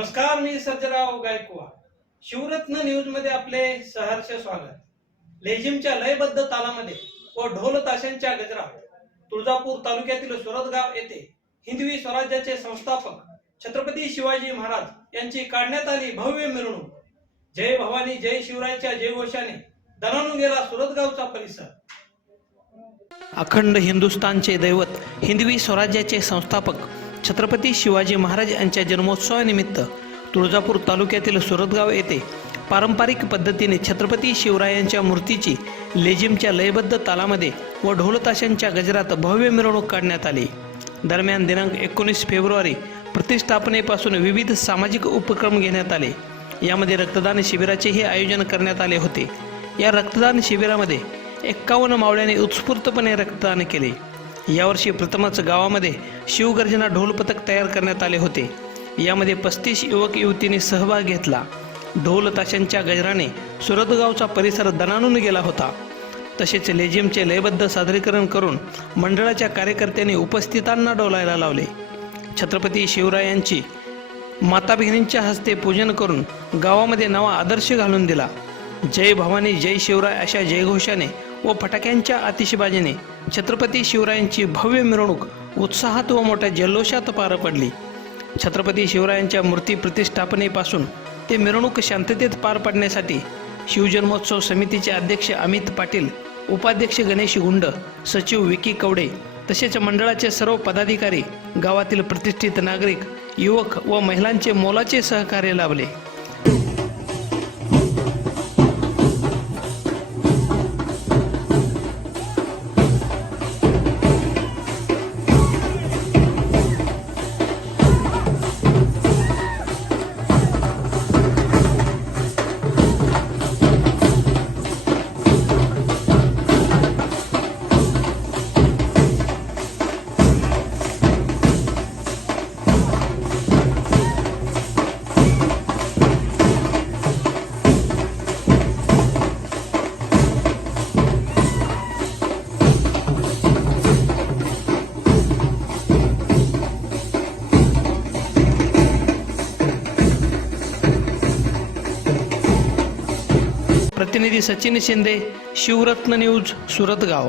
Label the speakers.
Speaker 1: मी सज्जराव गायकवाड. शिवरत्न न्यूजमध्ये आपले सहर्ष स्वागत. लेझिमच्या लयबद्ध तालामध्ये व ढोल ताशांच्या गजरात तुळजापूर तालुक्यातील सुरतगाव येथे हिंदवी स्वराज्याचे संस्थापक छत्रपती शिवाजी महाराज यांची काढण्यात आली भव्य मिरवणूक. जय भवानी जय शिवरायच्या जयघोषाने दणानून गेला सुरतगावचा परिसर. अखंड हिंदुस्थानचे दैवत हिंदवी स्वराज्याचे संस्थापक छत्रपती शिवाजी महाराज यांच्या जन्मोत्सवानिमित्त तुळजापूर तालुक्यातील सुरतगाव येथे पारंपरिक पद्धतीने छत्रपती शिवरायांच्या मूर्तीची लेझिमच्या लयबद्ध तालामध्ये व ढोलताशांच्या गजरात भव्य मिरवणूक काढण्यात आली. दरम्यान दिनांक एकोणीस फेब्रुवारी प्रतिष्ठापनेपासून विविध सामाजिक उपक्रम घेण्यात आले. यामध्ये रक्तदान शिबिराचेही आयोजन करण्यात आले होते. या रक्तदान शिबिरामध्ये एक्कावन्न मावळ्यांनी उत्स्फूर्तपणे रक्तदान केले. यावर्षी प्रथमच गावामध्ये शिवगर्जना ढोल पथक तयार करण्यात आले होते. यामध्ये पस्तीस युवक युवतींनी सहभाग घेतला. ढोल ताशांच्या गजराने सुरतगावचा परिसर दणानून गेला होता. तसेच लेझिमचे लयबद्ध सादरीकरण करून मंडळाच्या कार्यकर्त्यांनी उपस्थितांना डोलायला लावले. छत्रपती शिवरायांची माता भगिनींच्या हस्ते पूजन करून गावामध्ये नवा आदर्श घालून दिला. जय भवानी जय शिवराय अशा जयघोषाने व फटाक्यांच्या आतिषबाजीने छत्रपती शिवरायांची भव्य मिरवणूक उत्साहात व मोठ्या जल्लोषात पार पडली. छत्रपती शिवरायांच्या मूर्ती प्रतिष्ठापनेपासून ते मिरवणूक शांततेत पार पाडण्यासाठी शिवजन्मोत्सव समितीचे अध्यक्ष अमित पाटील उपाध्यक्ष गणेश गुंड सचिव विकी कवडे तसेच मंडळाचे सर्व पदाधिकारी गावातील प्रतिष्ठित नागरिक युवक व महिलांचे मोलाचे सहकार्य लाभले. प्रतिनिधी सचिन शिंदे शिवरत्न न्यूज सुरतगाव.